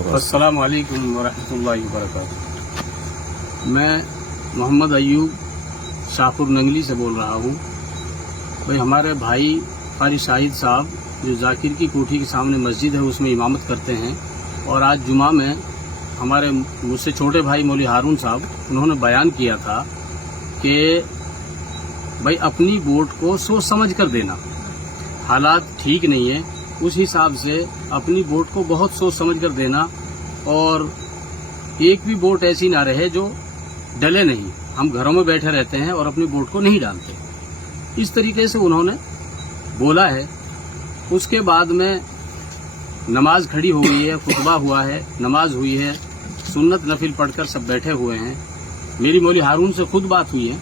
अस्सलामु अलैकुम वरहमतुल्लाहि वबरकातुहू। मैं मोहम्मद अयूब शाहपुर नंगली से बोल रहा हूँ। भाई हमारे भाई कारी शाहिद साहब जो जाकिर की कोठी के सामने मस्जिद है उसमें इमामत करते हैं, और आज जुमा में हमारे मुझसे छोटे भाई मौलवी हारून साहब उन्होंने बयान किया था कि भाई अपनी वोट को सोच समझ कर देना, हालात ठीक नहीं है, उस हिसाब से अपनी वोट को बहुत सोच समझ कर देना, और एक भी वोट ऐसी ना रहे जो डले नहीं। हम घरों में बैठे रहते हैं और अपनी वोट को नहीं डालते, इस तरीके से उन्होंने बोला है। उसके बाद में नमाज खड़ी हो गई है, खुतबा हुआ है, नमाज हुई है, सुन्नत नफिल पढ़कर सब बैठे हुए हैं। मेरी मौलवी हारून से खुद बात हुई है,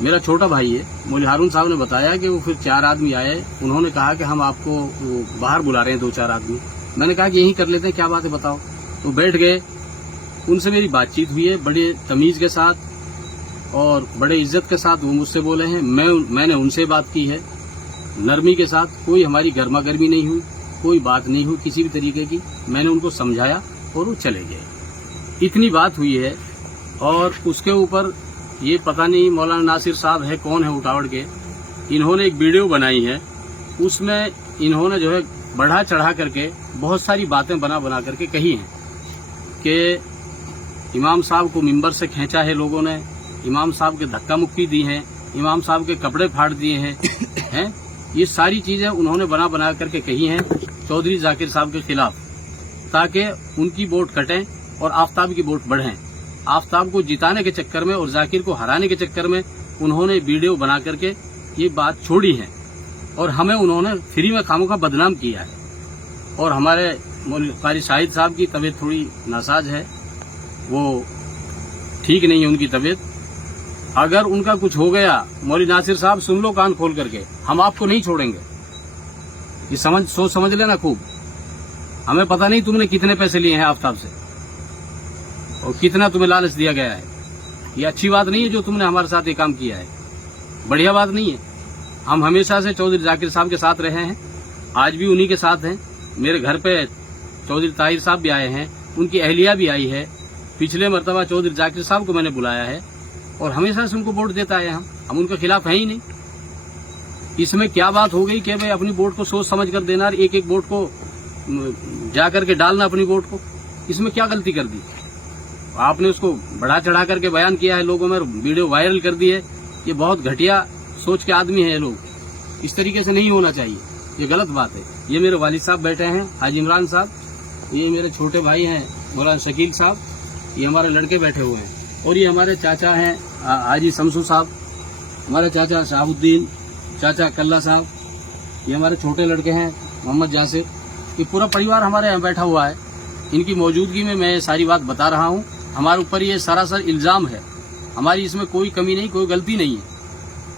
मेरा छोटा भाई है। मौलवी हारून साहब ने बताया कि वो फिर 4 आदमी आए, उन्होंने कहा कि हम आपको बाहर बुला रहे हैं 2-4 आदमी। मैंने कहा कि यहीं कर लेते हैं, क्या बात है बताओ। तो बैठ गए, उनसे मेरी बातचीत हुई है बड़े तमीज़ के साथ और बड़े इज्जत के साथ। वो मुझसे बोले हैं, मैंने उनसे बात की है नरमी के साथ। कोई हमारी गर्मा गर्मी नहीं हुई, कोई बात नहीं हुई किसी भी तरीके की। मैंने उनको समझाया और वो चले गए, इतनी बात हुई है। और उसके ऊपर ये पता नहीं मौलाना नासिर साहब है कौन है उठावड़ के, इन्होंने एक वीडियो बनाई है, उसमें इन्होंने जो है बढ़ा चढ़ा करके बहुत सारी बातें बना करके कही हैं कि इमाम साहब को मिंबर से खींचा है लोगों ने, इमाम साहब के धक्का मुक्की दी है, इमाम साहब के कपड़े फाड़ दिए हैं ये सारी चीजें उन्होंने बना करके कही हैं चौधरी जाकिर साहब के खिलाफ, ताकि उनकी वोट कटें और आफ्ताब की वोट बढ़ें। आफ्ताब को जिताने के चक्कर में और जाकिर को हराने के चक्कर में उन्होंने वीडियो बना करके ये बात छोड़ी है, और हमें उन्होंने फ्री में खामोखा बदनाम किया है। और हमारे मौलवी कारी शाहिद साहब की तबीयत थोड़ी नासाज है, वो ठीक नहीं है उनकी तबीयत। अगर उनका कुछ हो गया, मौलवी नासिर साहब सुन लो कान खोल करके, हम आपको नहीं छोड़ेंगे। ये सोच समझ लेना खूब। हमें पता नहीं तुमने कितने पैसे लिए हैं आफ्ताब से और कितना तुम्हें लालच दिया गया है। ये अच्छी बात नहीं है जो तुमने हमारे साथ ये काम किया है, बढ़िया बात नहीं है। हम हमेशा से चौधरी जाकिर साहब के साथ रहे हैं, आज भी उन्हीं के साथ हैं। मेरे घर पे चौधरी ताहिर साहब भी आए हैं, उनकी अहलिया भी आई है। पिछले मरतबा चौधरी जाकिर साहब को मैंने बुलाया है और हमेशा से उनको वोट देता है। हम उनके खिलाफ हैं ही नहीं। इसमें क्या बात हो गई कि भाई अपनी वोट को सोच समझ कर देना, एक एक वोट को जा करके डालना अपनी वोट को, इसमें क्या गलती कर दी आपने? उसको बढ़ा चढ़ा करके बयान किया है, लोगों में वीडियो वायरल कर दी है। ये बहुत घटिया सोच के आदमी है ये लोग, इस तरीके से नहीं होना चाहिए, ये गलत बात है। ये मेरे वालिद साहब बैठे हैं, हाजी इमरान साहब, ये मेरे छोटे भाई हैं मौलाना शकील साहब, ये हमारे लड़के बैठे हुए हैं, और ये हमारे चाचा हैं हाजी शमसू साहब, हमारे चाचा शहाबुद्दीन, चाचा कल्ला साहब, ये हमारे छोटे लड़के हैं मोहम्मद जासिर। ये पूरा परिवार हमारे यहाँ बैठा हुआ है। इनकी मौजूदगी में मैं सारी बात बता रहा हूँ। हमारे ऊपर ये सरासर इल्ज़ाम है, हमारी इसमें कोई कमी नहीं, कोई गलती नहीं है।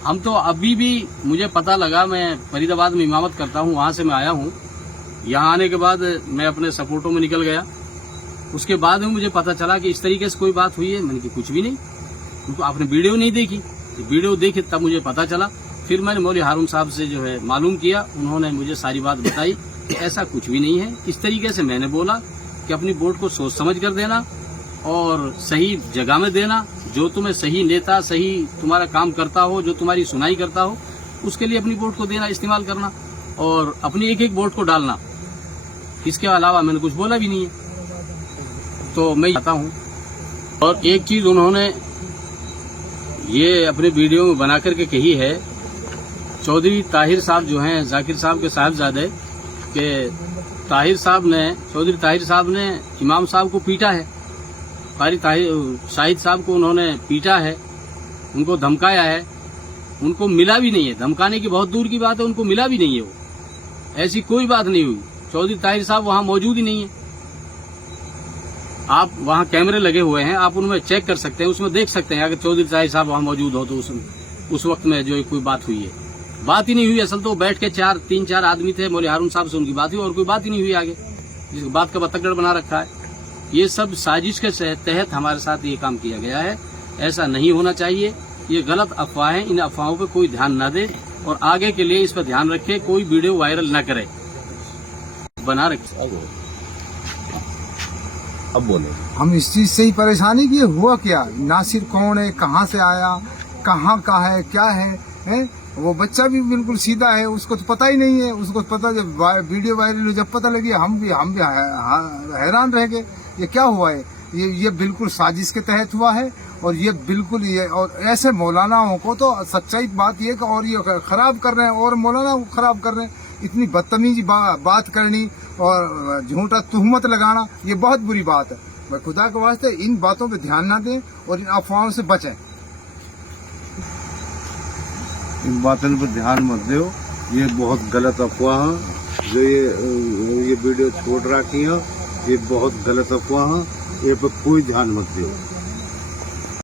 हम तो अभी भी, मुझे पता लगा, मैं फरीदाबाद में इमामत करता हूँ, वहाँ से मैं आया हूँ। यहाँ आने के बाद मैं अपने सपोर्टों में निकल गया। उसके बाद में मुझे पता चला कि इस तरीके से कोई बात हुई है। मैंने कहा कुछ भी नहीं, क्योंकि आपने वीडियो नहीं देखी। वीडियो देखी तब मुझे पता चला। फिर मैंने मौलवी हारून साहब से जो है मालूम किया, उन्होंने मुझे सारी बात बताई कि ऐसा कुछ भी नहीं है। इस तरीके से मैंने बोला कि अपनी वोट को सोच समझ कर देना और सही जगह में देना। जो तुम्हें सही नेता, सही तुम्हारा काम करता हो, जो तुम्हारी सुनाई करता हो, उसके लिए अपनी वोट को देना, इस्तेमाल करना, और अपनी एक एक वोट को डालना। इसके अलावा मैंने कुछ बोला भी नहीं है। तो मैं आता हूँ। और एक चीज उन्होंने ये अपने वीडियो में बना करके कही है, चौधरी ताहिर साहब जो हैं जाकिर साहब के साहिबजादे के, चौधरी ताहिर साहब ने इमाम साहब को पीटा है, कारी शाहिद साहब को उन्होंने पीटा है, उनको धमकाया है। उनको मिला भी नहीं है, धमकाने की बहुत दूर की बात है, उनको मिला भी नहीं है। वो ऐसी कोई बात नहीं हुई। चौधरी ताहिर साहब वहां मौजूद ही नहीं है। आप वहां कैमरे लगे हुए हैं, आप उनमें चेक कर सकते हैं, उसमें देख सकते हैं। अगर चौधरी ताहिर साहब वहां मौजूद हो तो उस वक्त में जो कोई बात हुई है, बात ही नहीं हुई। असल तो बैठ के 3-4 आदमी थे, मौलवी हारून साहब से उनकी बात हुई और कोई बात ही नहीं हुई आगे। जिस बात का बतकड़ बना रखा है। ये सब साजिश के तहत हमारे साथ ये काम किया गया है। ऐसा नहीं होना चाहिए। ये गलत अफवाहें, इन अफवाहों पर कोई ध्यान न दे और आगे के लिए इस पर ध्यान रखे, कोई वीडियो वायरल न करे, बना रखे। अब बोले। हम इस चीज से ही परेशानी की हुआ क्या, नासिर कौन है, कहाँ से आया, कहाँ का है, क्या है? वो बच्चा भी बिल्कुल सीधा है, उसको तो पता ही नहीं है। उसको पता जब वीडियो वायरल हुई, जब पता लगी हम भी हैरान रह गए, ये क्या हुआ है? ये बिल्कुल साजिश के तहत हुआ है। और ये बिल्कुल ये, और ऐसे मौलानाओं को तो सच्चाई बात ये और ये खराब कर रहे हैं और मौलाना को खराब कर रहे हैं। इतनी बदतमीजी बात करनी और झूठा तुहमत लगाना, ये बहुत बुरी बात है। भाई खुदा के वास्ते इन बातों पे ध्यान ना दें और इन अफवाहों से बचें। इन बातों पर ध्यान मत दो, ये बहुत गलत अफवाह है। जो ये वीडियो छोड़ रखी है, ये बहुत गलत अफवाह है, ये पर कोई ध्यान मत दो।